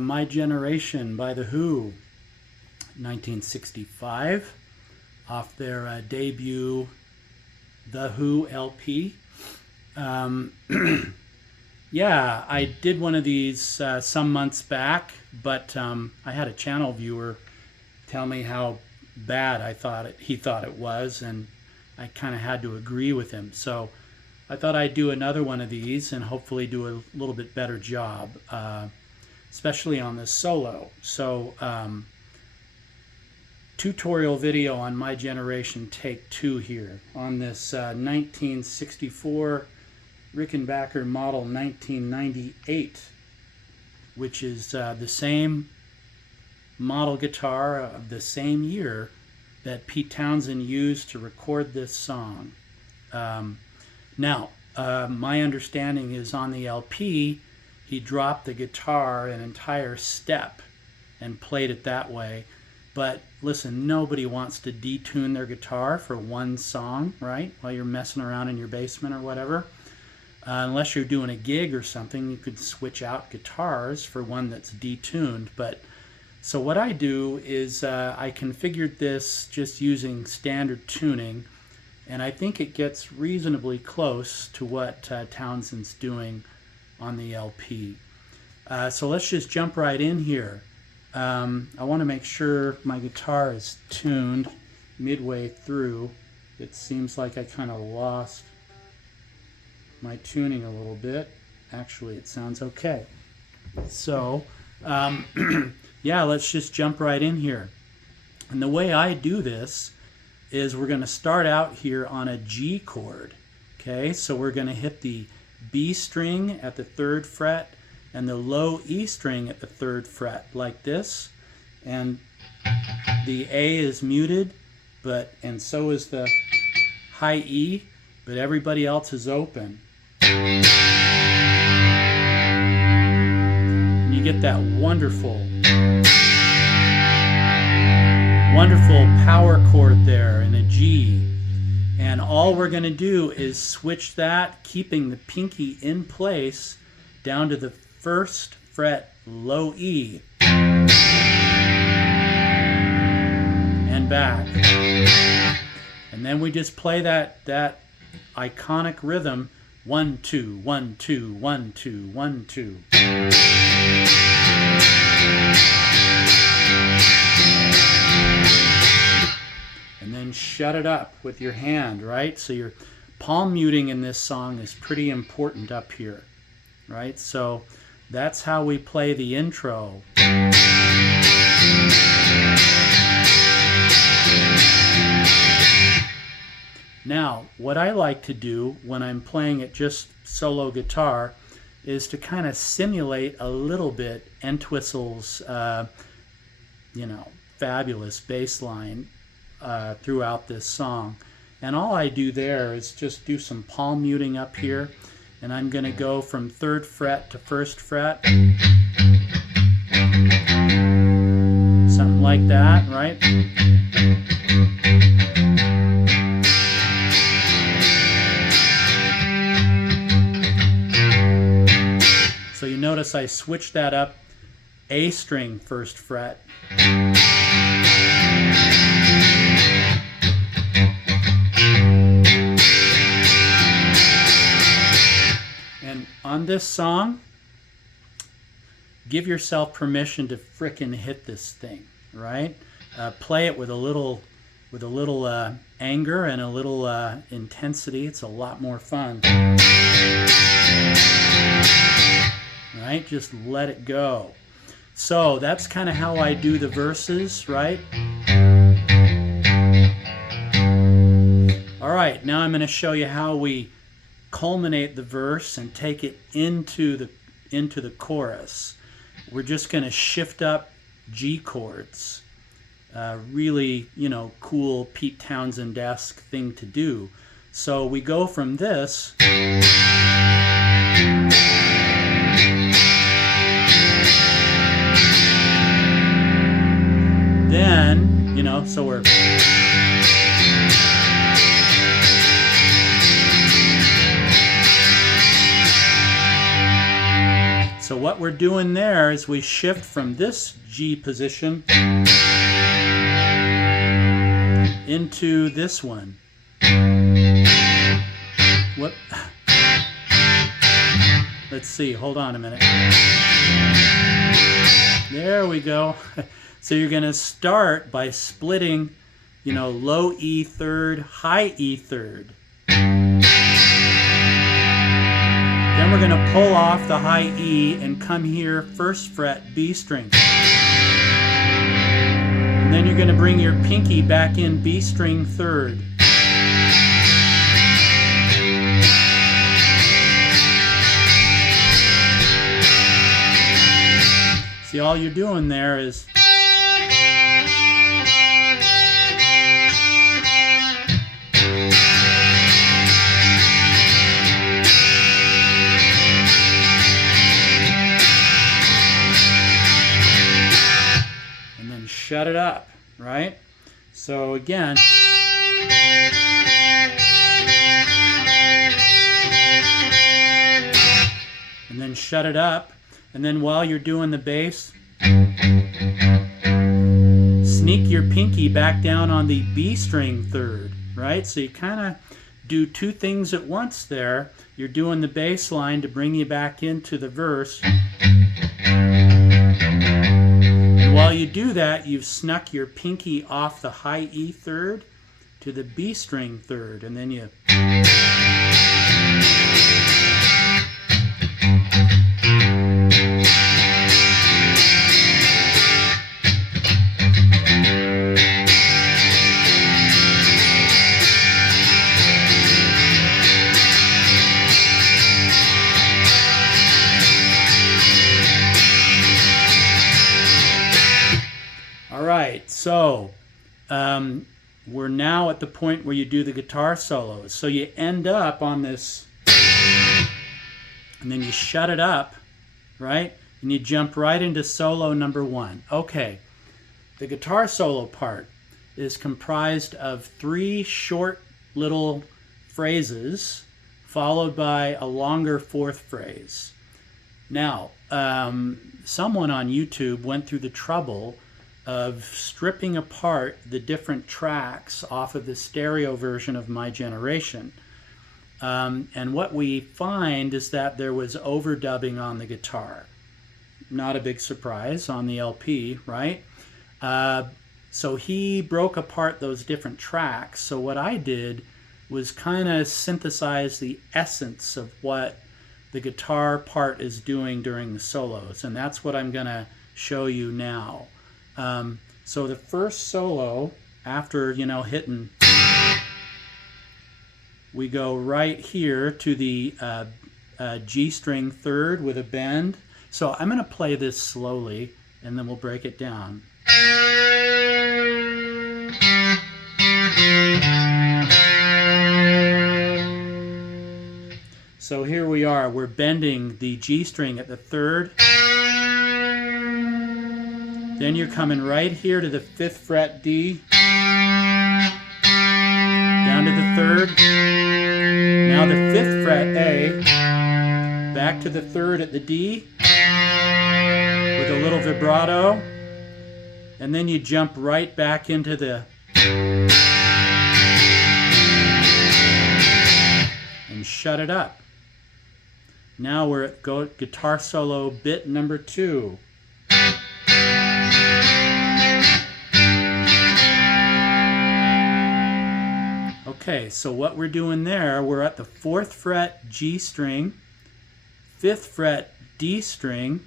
My Generation by The Who, 1965, off their debut The Who LP. Yeah, I did one of these some months back, but I had a channel viewer tell me how bad he thought it was, and I kind of had to agree with him. So I thought I'd do another one of these and hopefully do a little bit better job, especially on this solo. So tutorial video on My Generation take 2 here on this 1964 Rickenbacker Model 1998, which is the same model guitar of the same year that Pete Townshend used to record this song. Now, my understanding is on the LP, he dropped the guitar an entire step and played it that way. But listen, nobody wants to detune their guitar for one song, right? While you're messing around in your basement or whatever. Unless you're doing a gig or something, you could switch out guitars for one that's detuned. But so what I do is I configured this just using standard tuning, and I think it gets reasonably close to what Townshend's doing on the LP. So let's just jump right in here. I want to make sure my guitar is tuned midway through. It seems like I kind of lost my tuning a little bit. Actually, it sounds okay. So yeah, let's just jump right in here. And the way I do this is we're going to start out here on a G chord. Okay, so we're going to hit the B string at the 3rd fret and the low E string at the 3rd fret like this, and the A is muted, and so is the high E, but everybody else is open. And you get that wonderful power chord there in a G. And all we're going to do is switch that, keeping the pinky in place, down to the 1st fret low E and back. And then we just play that iconic rhythm, 1 2 1 2 1 2 1 2. And then shut it up with your hand, right? So your palm muting in this song is pretty important up here, right? So that's how we play the intro. Now, what I like to do when I'm playing it just solo guitar is to kind of simulate a little bit Entwistle's, fabulous bass line throughout this song. And all I do there is just do some palm muting up here, and I'm going to go from 3rd fret to 1st fret. Something like that, right? So you notice I switched that up, A string 1st fret. And on this song, give yourself permission to frickin' hit this thing, right? Play it with a little anger and a little intensity. It's a lot more fun. Right? Just let it go. So that's kind of how I do the verses, right? All right, now I'm going to show you how we culminate the verse and take it into the chorus. We're just going to shift up G chords. Really, cool Pete Townshend-esque thing to do. So we go from this then, so we're So what we're doing there is we shift from this G position into this one. What? Let's see, hold on a minute. There we go. So you're going to start by splitting, you know, low E third, high E third. Then we're going to pull off the high E and come here, first fret, B string. And then you're going to bring your pinky back in B string third. See, all you're doing there is and then shut it up, right? So again, and then shut it up. And then while you're doing the bass, sneak your pinky back down on the B string third, right? So you kind of do two things at once there. You're doing the bass line to bring you back into the verse. And while you do that, you've snuck your pinky off the high E third to the B string third. And then you... Alright, so we're now at the point where you do the guitar solos. So you end up on this, and then you shut it up, right? And you jump right into solo number one. Okay, the guitar solo part is comprised of 3 short little phrases followed by a longer 4th phrase. Now, someone on YouTube went through the trouble of stripping apart the different tracks off of the stereo version of My Generation. And what we find is that there was overdubbing on the guitar. Not a big surprise on the LP, right? So he broke apart those different tracks. So what I did was kind of synthesize the essence of what the guitar part is doing during the solos. And that's what I'm going to show you now. So the first solo, after, you know, hitting, we go right here to the G string third with a bend. So I'm going to play this slowly, and then we'll break it down. So here we are, we're bending the G string at the third. Then you're coming right here to the 5th fret D, down to the 3rd, now the 5th fret A, back to the 3rd at the D, with a little vibrato, and then you jump right back into the, and shut it up. Now we're at guitar solo bit number 2. Okay, so what we're doing there, we're at the 4th fret G string, 5th fret D string,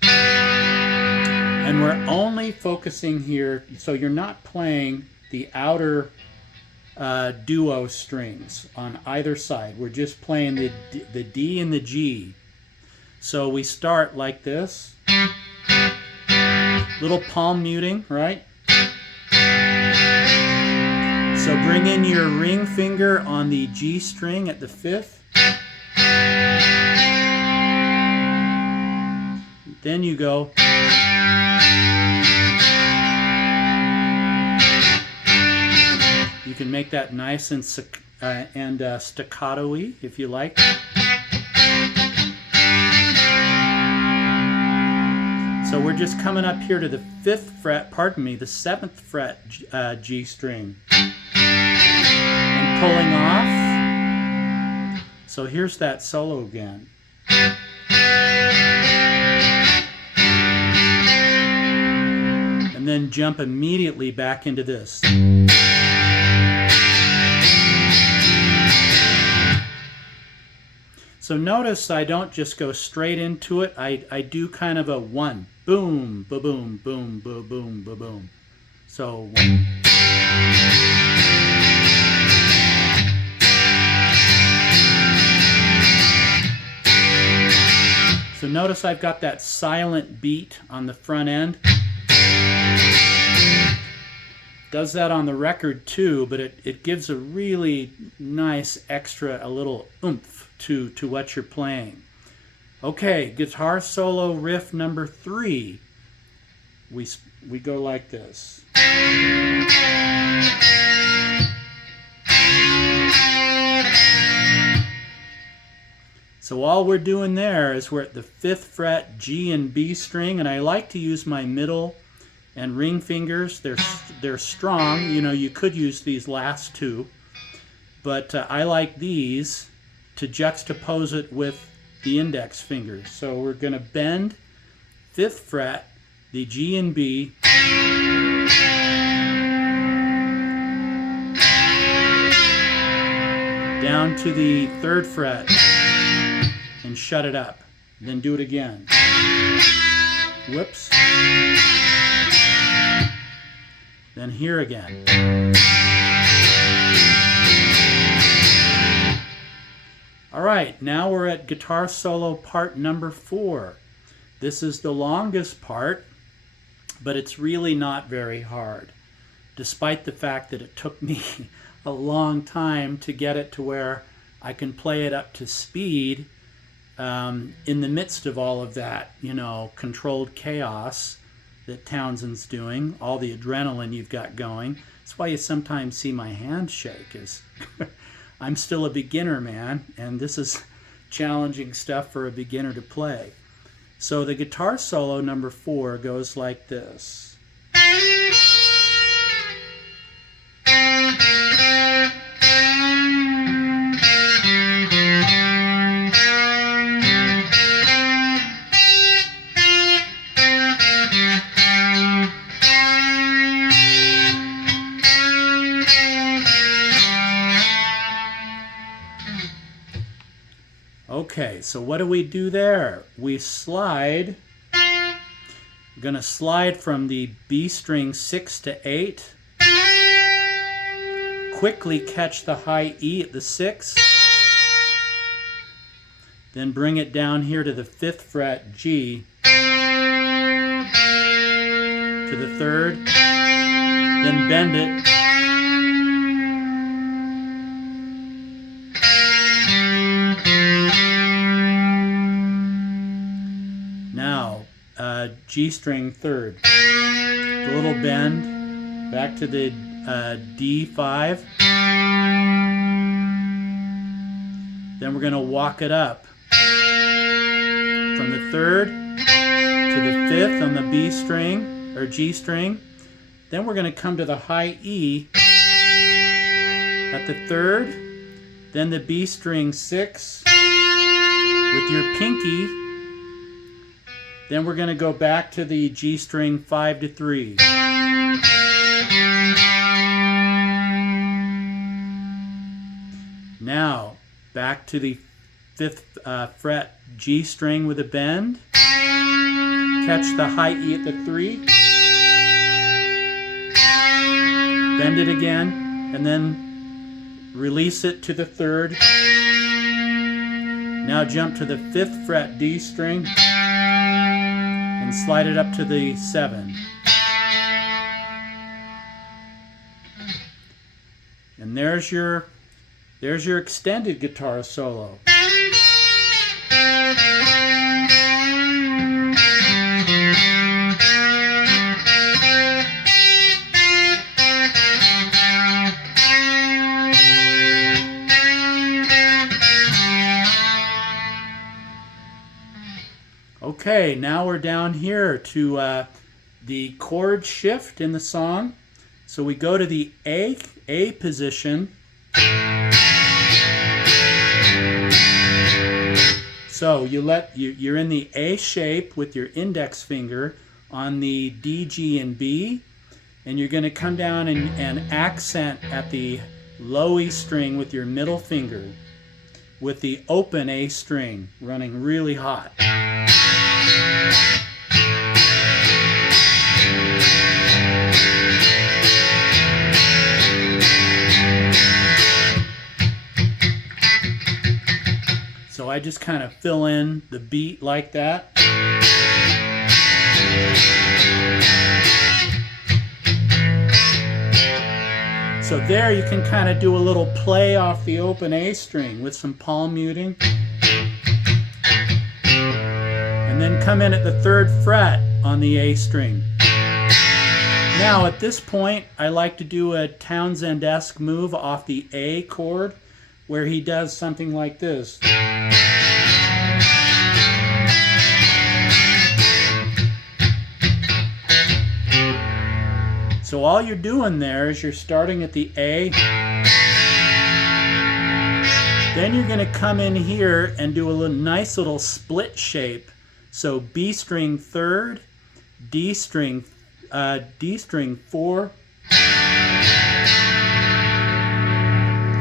and we're only focusing here, so you're not playing the outer duo strings on either side. We're just playing the D and the G. So we start like this, little palm muting, right? So bring in your ring finger on the G string at the 5th. Then you go. You can make that nice and staccato-y if you like. So we're just coming up here to the 5th fret, pardon me, the 7th fret G string. And pulling off. So here's that solo again. And then jump immediately back into this. So notice I don't just go straight into it. I do kind of a one. Boom, ba-boom, boom, ba-boom, ba-boom. So one. So notice I've got that silent beat on the front end. Does that on the record too, but it gives a really nice extra, a little oomph to what you're playing. Okay, guitar solo riff number 3. We go like this. So all we're doing there is we're at the 5th fret G and B string, and I like to use my middle and ring fingers. They're strong. You know, you could use these last two, but I like these to juxtapose it with the index fingers. So we're going to bend 5th fret, the G and B, down to the 3rd fret and shut it up. Then do it again. Whoops. Then here again. All right, now we're at guitar solo part number 4. This is the longest part, but it's really not very hard, despite the fact that it took me a long time to get it to where I can play it up to speed in the midst of all of that, you know, controlled chaos that Townsend's doing, all the adrenaline you've got going. That's why you sometimes see my hand shake. Is I'm still a beginner, man, and this is challenging stuff for a beginner to play. So the guitar solo number 4 goes like this. Okay, so what do we do there? We slide. We're going to slide from the B string 6 to 8. Quickly catch the high E at the 6. Then bring it down here to the 5th fret G. To the 3rd. Then bend it. G string 3rd, the little bend, back to the D5. Then we're going to walk it up from the 3rd to the 5th on the B string or G string. Then we're going to come to the high E at the 3rd, then the B string 6 with your pinky. Then we're going to go back to the G string 5 to 3. Now, back to the 5th fret G string with a bend. Catch the high E at the 3. Bend it again, and then release it to the 3rd. Now jump to the 5th fret D string. And slide it up to the 7. And there's your extended guitar solo. Okay, now we're down here to the chord shift in the song. So we go to the A position. So you're in the A shape with your index finger on the D, G, and B, and you're going to come down and accent at the low E string with your middle finger, with the open A string running really hot. So I just kind of fill in the beat like that. So there you can kind of do a little play off the open A string with some palm muting. And then come in at the 3rd fret on the A string. Now at this point I like to do a Townsend-esque move off the A chord where he does something like this. So all you're doing there is you're starting at the A. Then you're going to come in here and do a nice little split shape. So B string 3rd, D string 4,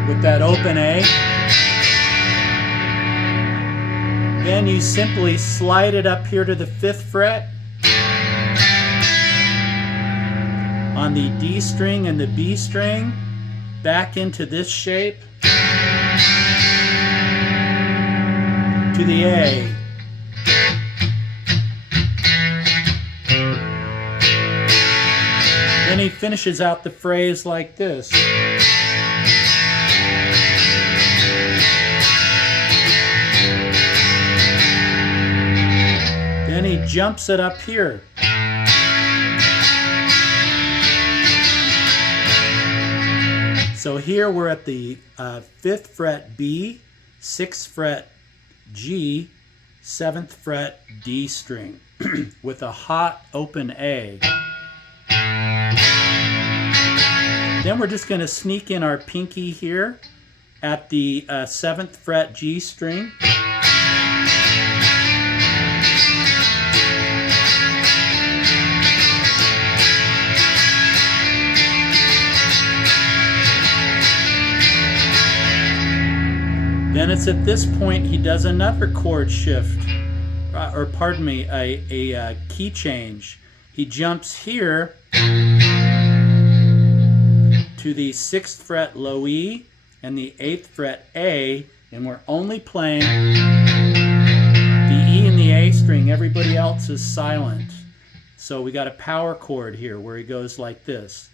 with that open A. Then you simply slide it up here to the 5th fret on the D string and the B string, back into this shape to the A. Then he finishes out the phrase like this. Then he jumps it up here. So here we're at the 5th fret B, 6th fret G, 7th fret D string with a hot open A. Then we're just going to sneak in our pinky here at the 7th fret G string. Then it's at this point he does another chord shift, or pardon me, a key change. He jumps here to the 6th fret low E and the 8th fret A, and we're only playing the E and the A string. Everybody else is silent. So we got a power chord here where he goes like this.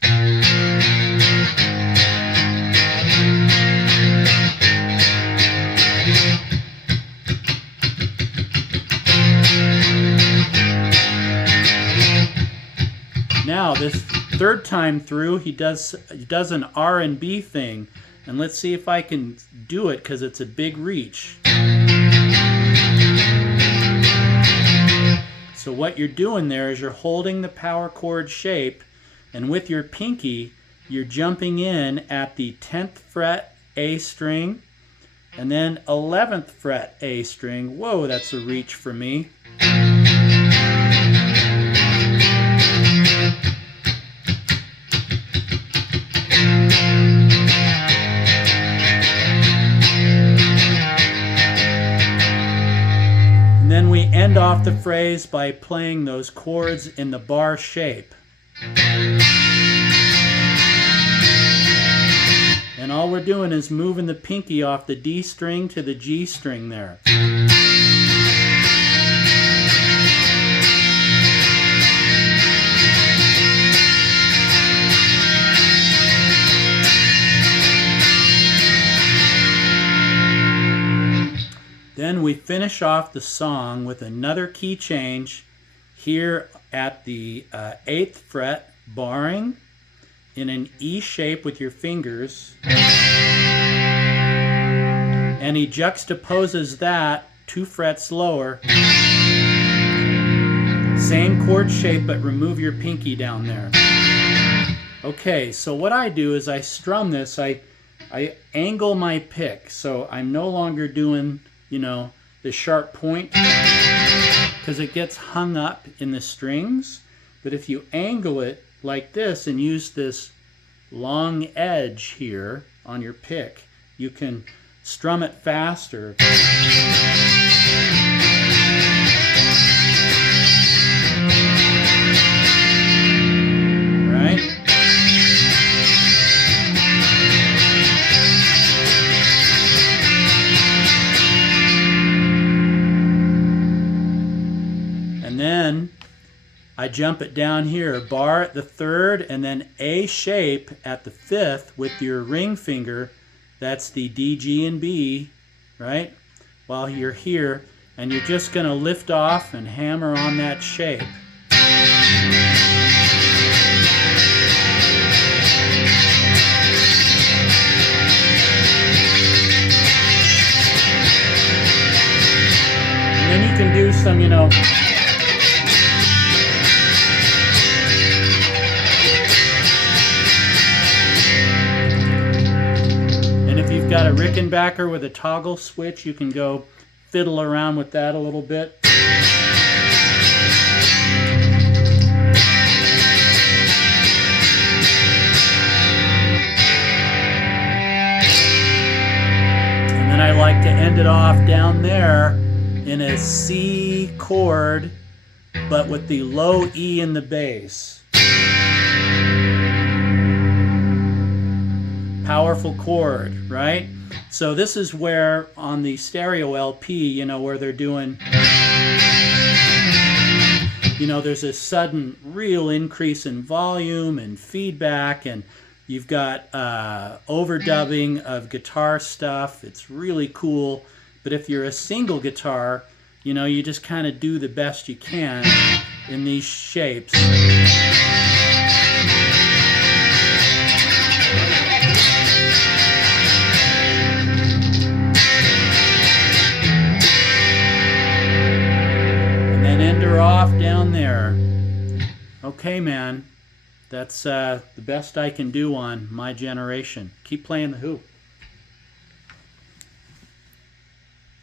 Now this 3rd time through he does an R and B thing, and let's see if I can do it because it's a big reach. So what you're doing there is you're holding the power chord shape, and with your pinky you're jumping in at the 10th fret A string and then 11th fret A string. Whoa, that's a reach for me. And then we end off the phrase by playing those chords in the bar shape. And all we're doing is moving the pinky off the D string to the G string there. Then we finish off the song with another key change here at the 8th fret, barring in an E shape with your fingers, and he juxtaposes that 2 frets lower Same chord shape, but remove your pinky down there. Okay, so what I do is I strum this, I angle my pick, so I'm no longer doing, you know, the sharp point, because it gets hung up in the strings. But if you angle it like this and use this long edge here on your pick, you can strum it faster. Right? And then I jump it down here, bar at the third, and then A shape at the fifth with your ring finger. That's the D, G, and B, right? While you're here, and you're just going to lift off and hammer on that shape. And then you can do some, you know, you've got a Rickenbacker with a toggle switch, you can go fiddle around with that a little bit. And then I like to end it off down there in a C chord, but with the low E in the bass. Powerful chord, right? So this is where on the stereo LP, you know, where they're doing, you know, there's a sudden real increase in volume and feedback, and you've got overdubbing of guitar stuff. It's really cool. But if you're a single guitar, you know, you just kind of do the best you can in these shapes. Off down there. Okay, man, that's the best I can do on My Generation. Keep playing the hoop.